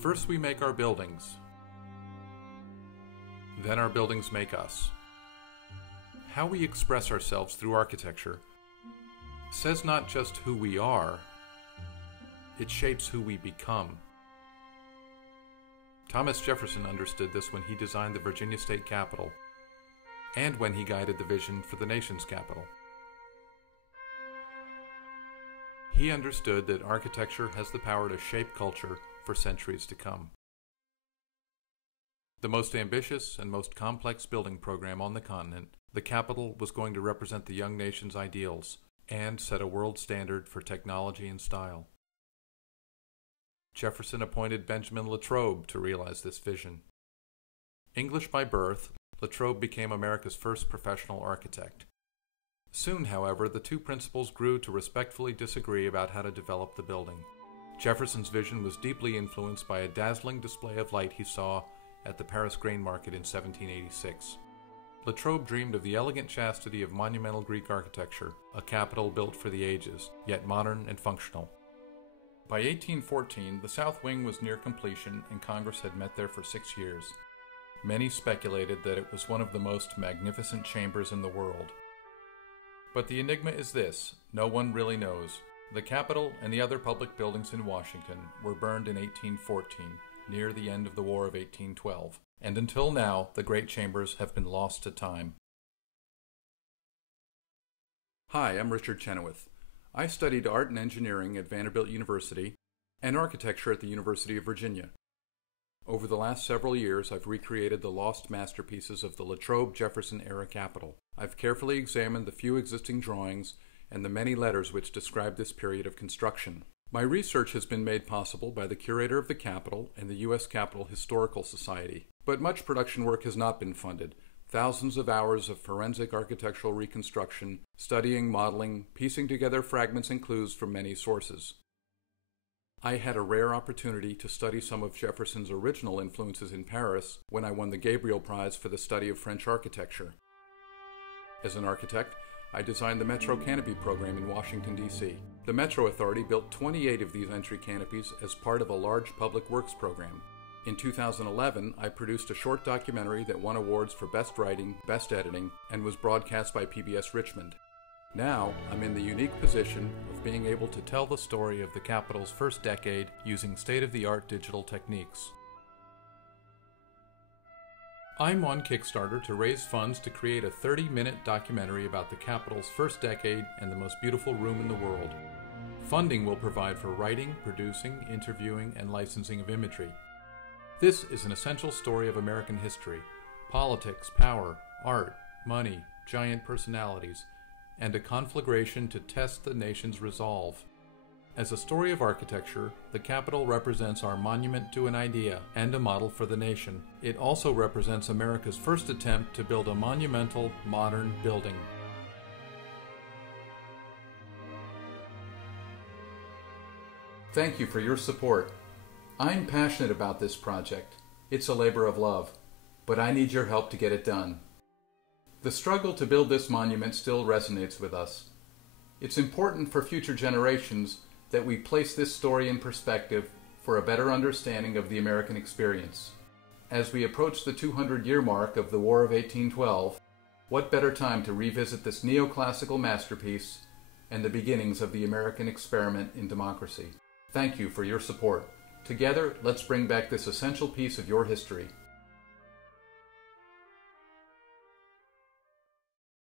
First we make our buildings. Then our buildings make us. How we express ourselves through architecture says not just who we are, it shapes who we become. Thomas Jefferson understood this when he designed the Virginia State Capitol and when he guided the vision for the nation's capital. He understood that architecture has the power to shape culture for centuries to come. The most ambitious and most complex building program on the continent, the Capitol was going to represent the young nation's ideals and set a world standard for technology and style. Jefferson appointed Benjamin Latrobe to realize this vision. English by birth, Latrobe became America's first professional architect. Soon, however, the two principals grew to respectfully disagree about how to develop the building. Jefferson's vision was deeply influenced by a dazzling display of light he saw at the Paris Grain Market in 1786. Latrobe dreamed of the elegant chastity of monumental Greek architecture, a capital built for the ages, yet modern and functional. By 1814, the South Wing was near completion and Congress had met there for 6 years. Many speculated that it was one of the most magnificent chambers in the world. But the enigma is this: no one really knows. The Capitol and the other public buildings in Washington were burned in 1814, near the end of the War of 1812, and until now the great chambers have been lost to time. Hi, I'm Richard Chenoweth. I studied art and engineering at Vanderbilt University and architecture at the University of Virginia. Over the last several years, I've recreated the lost masterpieces of the Latrobe-Jefferson era Capitol. I've carefully examined the few existing drawings and the many letters which describe this period of construction. My research has been made possible by the curator of the Capitol and the U.S. Capitol Historical Society. But much production work has not been funded. Thousands of hours of forensic architectural reconstruction, studying, modeling, piecing together fragments and clues from many sources. I had a rare opportunity to study some of Jefferson's original influences in Paris when I won the Gabriel Prize for the study of French architecture. As an architect, I designed the Metro Canopy program in Washington, D.C. The Metro Authority built 28 of these entry canopies as part of a large public works program. In 2011, I produced a short documentary that won awards for Best Writing, Best Editing, and was broadcast by PBS Richmond. Now, I'm in the unique position of being able to tell the story of the Capitol's first decade using state-of-the-art digital techniques. I'm on Kickstarter to raise funds to create a 30-minute documentary about the Capitol's first decade and the most beautiful room in the world. Funding will provide for writing, producing, interviewing, and licensing of imagery. This is an essential story of American history: politics, power, art, money, giant personalities, and a conflagration to test the nation's resolve. As a story of architecture, the Capitol represents our monument to an idea and a model for the nation. It also represents America's first attempt to build a monumental, modern building. Thank you for your support. I'm passionate about this project. It's a labor of love, but I need your help to get it done. The struggle to build this monument still resonates with us. It's important for future generations that we place this story in perspective for a better understanding of the American experience. As we approach the 200-year mark of the War of 1812, what better time to revisit this neoclassical masterpiece and the beginnings of the American experiment in democracy. Thank you for your support. Together, let's bring back this essential piece of your history.